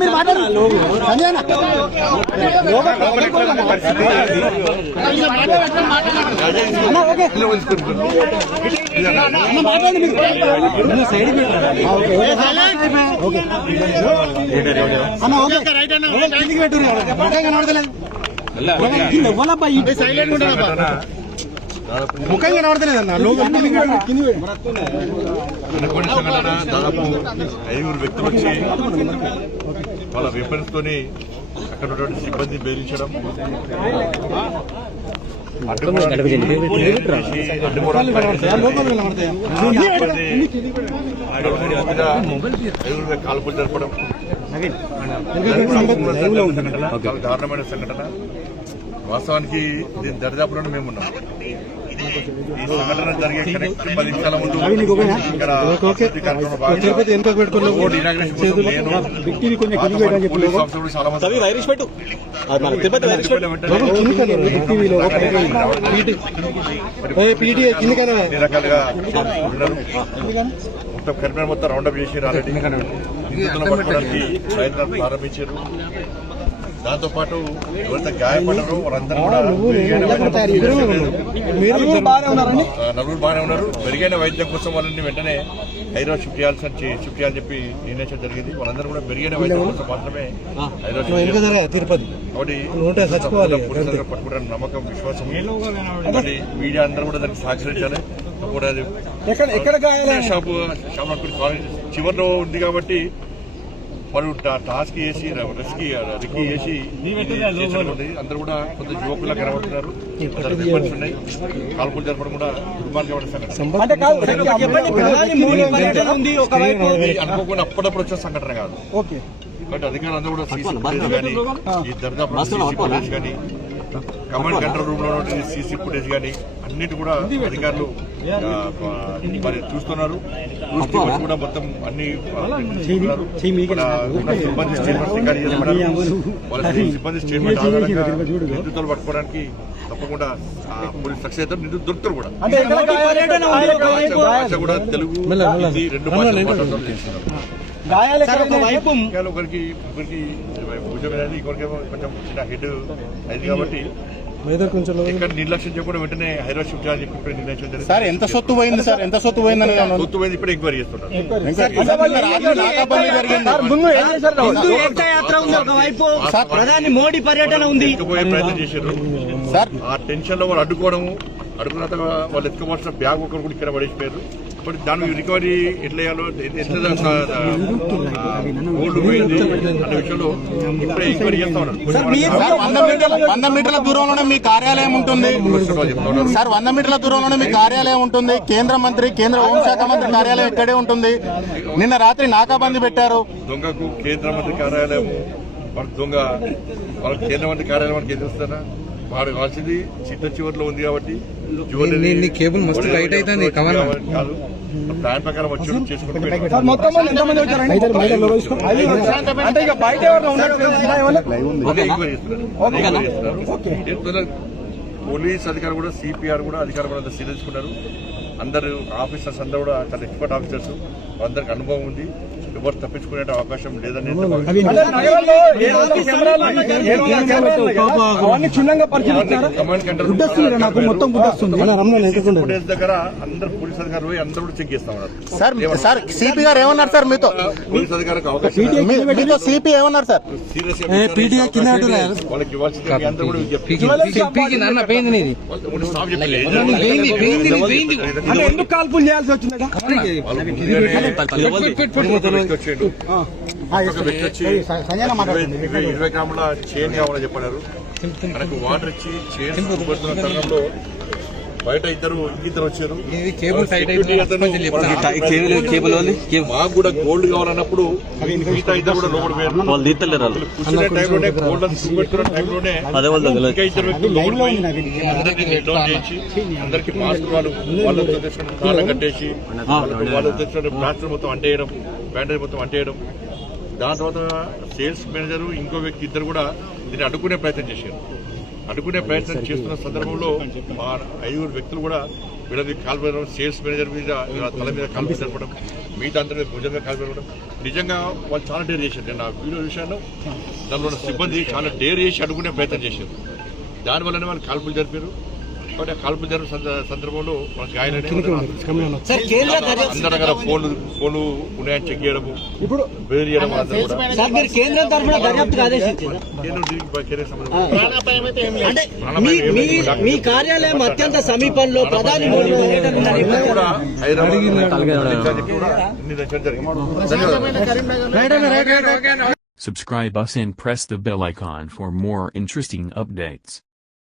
మీరు మాట్లాడారు ముఖంగా నడతలేదన్న దాదాపు 5 వ్యక్తులు వచ్చి వాళ్ళ వెపన్స్ తోని అక్కడ ఉన్నటువంటి సిబ్బంది బెదిరించడం, కాల్పులు జరపడం దారుణమైన సంఘటన. వాస్తవానికి దీని దరిదాపులోనే మేమున్నాం. ఈ సంఘటన జరిగే కరెక్ట్ 10 నిమిషాల ముందు ఇక్కడ రకాలుగా మొత్తం కరీంనగర్ మొత్తం రౌండప్ చేసి ఆల్రెడీ నిందితులను పట్టుకోవడానికి ప్రయత్నాలు ప్రారంభించారు. దాంతో పాటు ఎవరైతే గాయపడ్డారో వారందరూ కూడా నలుగురు బాగానే ఉన్నారు. మెరుగైన వైద్యం కోసం వాళ్ళని వెంటనే హైదరాబాద్ షిఫ్ట్ చేయాలని చెప్పి నిర్ణయించడం జరిగింది. వాళ్ళందరూ కూడా మెరుగైన వైద్యం కోసం మాత్రమే హైదరాబాద్ తిరుపతి కాబట్టి పట్టుకోవడానికి నమ్మకం, విశ్వాసం. మరి మీడియా అందరూ కూడా దానికి సహకరించాలి. షాపు చివరిలో ఉంది కాబట్టి వాళ్ళు టాస్క్ చేసి రిక్కి చేసి అందరూ కూడా కొంత యువకులా కనబడుతున్నారు. ఉన్నాయి కాల్పులు జరపడం కూడా దుర్మార్గమైన అనుకోకుండా అప్పుడప్పుడు వచ్చే సంఘటన కాదు. బట్ అధికారులందరూ కూడా సీసీ ఫుటేజ్ కానీ ఈ దర్దాపు ఫుటేజ్ కానీ కమాండ్ కంట్రోల్ రూమ్ లో సీసీ ఫుటేజ్ కానీ అన్నిటి కూడా అధికారులు మరి చూస్తున్నారు. కూడా మొత్తం అన్ని సిబ్బంది స్టేట్మెంట్ రికార్డ్ చేసుకున్నారు. వాళ్ళ సిబ్బంది స్టేట్మెంట్ ఆధారంగా నిందితులు పట్టుకోవడానికి తప్పకుండా పోలీసు సక్సెస్ అవుతారు. నిందితులు దొరుకుతారు కూడా. తెలుగు రెండు భాషలు చేస్తున్నారు. ఒకరికి భుజం ఇంకొకరికేమో కొంచెం చిన్న హెడ్ అయింది కాబట్టి ఇక్కడ నిర్లక్ష్యం చేయకుండా వెంటనే హైదరాబాద్ షిఫ్ట్ చేయాలని చెప్పి నిర్ణయించడం జరిగింది. సార్ ఎంత సొత్తు పోయింది సార్? ఎంత సొత్తు పోయిందని సొత్తు పోయింది ఇప్పుడు ఎంక్వైరీ చేస్తున్నారు. ప్రధాని మోడీ పర్యటన ఉంది, పోయే ప్రయత్నం చేశారు సార్. ఆ టెన్షన్ లో వాళ్ళు అడ్డుకున్న వాళ్ళు ఎత్తుకోవాల్సిన బ్యాగ్ ఒకరు కూడా ఇక్కడ పడేసిపోయారు. బట్ దాని రికవరీ ఎట్లా చేయాలో గోల్డ్ పోయింది అనే విషయంలో ఇప్పుడే ఎంక్వైరీ చేస్తా ఉన్నారు. 100 మీటర్ల దూరంలోనే మీ కార్యాలయం ఉంటుంది సార్. 100 మీటర్ల దూరంలోనే మీ కార్యాలయం ఉంటుంది. కేంద్ర హోంశాఖ మంత్రి కార్యాలయం ఇక్కడే ఉంటుంది. నిన్న రాత్రి నాకాబందీ పెట్టారు. దొంగకు కేంద్ర మంత్రి కార్యాలయం దొంగ వాళ్ళకి కేంద్ర మంత్రి కార్యాలయం మనకి ఏం చూస్తారా? వాడు కావాల్సింది చిట్ట చివరిలో ఉంది కాబట్టి కేబుల్ మస్తు టైట్ అవుతుంది కాదు. ప్లాన్ ప్రకారం వచ్చి చేసుకుంటూ పోలీస్ అధికారులు కూడా సిపిఆర్ కూడా అధికారులు కూడా సీరియస్ తీసుకున్నారు. అందరు ఆఫీసర్స్ అందరూ కూడా చాలా ఎక్స్పర్ట్ ఆఫీసర్స్, అందరికి అనుభవం ఉంది. ఎవరు తప్పించుకునే అవకాశం లేదని కమాండ్ కంట్రోల్ దగ్గర అందరు పోలీస్ అధికారులు పోయి అందరూ కూడా చెక్ చేస్తా ఉన్నారు. సార్ సిపి గారు ఏమన్నారు సార్ మీతో? పోలీస్ అధికారులకు అవకాశం సిపి ఏమన్నారు సార్? సీరియస్ వాళ్ళకి ఇవ్వాల్సింది అందరూ కూడా ఎందుకు కాల్పులు చేయాల్సి వచ్చింది? వచ్చాడు 20 గ్రాముల చైన్ కావాలని చెప్పారు. మనకు వాటర్ ఇచ్చి చైన్ పడుతున్న తరుణంలో బయట ఇద్దరు వచ్చారు. మాకు కూడా గోల్డ్ కావాలన్నప్పుడు మిగతా ఇద్దరు కూడా లోపల కూర్చునే టైంలోనే గోల్డ్ అని చూపెట్టుకున్న టైంలోనే ఇంకా ఇద్దరు వ్యక్తులు లోపల పోయి అందరికీ డౌన్ చేసి అందరికి మాస్క్ వాళ్ళతో తెచ్చుకున్న కాళ్ళ కట్టేసి వాళ్ళతో తెచ్చుకున్న ప్లాస్టర్ మొత్తం అంటేయడం, బ్యాండేజ్ మొత్తం అంటేయడం. దాని తర్వాత సేల్స్ మేనేజర్ ఇంకో వ్యక్తి ఇద్దరు కూడా దీన్ని అడ్డుకునే ప్రయత్నం చేశారు. అడ్డుకునే ప్రయత్నం చేస్తున్న సందర్భంలో మా 5 వ్యక్తులు కూడా వీళ్ళది కాల్పడం, సేల్స్ మేనేజర్ మీద తల మీద కాల్పు జరపడం, మిగతా అందరూ భుజంగా కాల్పడం నిజంగా వాళ్ళు చాలా డేర్ చేశారు. నేను ఆ వీడియో చూశాను. దానిలో ఉన్న సిబ్బంది చాలా డేర్ చేసి అడుగునే ప్రయత్నం చేశారు. దానివల్లనే వాళ్ళు కాల్పులు జరిపారు. కాబట్టి ఆ కాల్పులు జరిపిన సందర్భంలో వాళ్ళకి గాయాలనే సార్ కేంద్ర దర్యాప్తు అందరి దగ్గర ఫోన్లు ఉన్నాయని చెక్ చేయడము ఇప్పుడు బెదిరి చేయడం అందరూ కూడా సార్ మీరు కేంద్రం తరఫున దర్యాప్తుకు ఆదేశించారా? కేంద్రం దీనికి కేంద్ర సంబంధం అంటే మీ కార్యాలయం అత్యంత సమీపంలో ప్రధాని మోడీ పర్యటన ఉందని కూడా హైదరాబాద్ కూడా ఇన్ని దగ్గర జరిగింది. Subscribe us and press the bell icon for more interesting updates.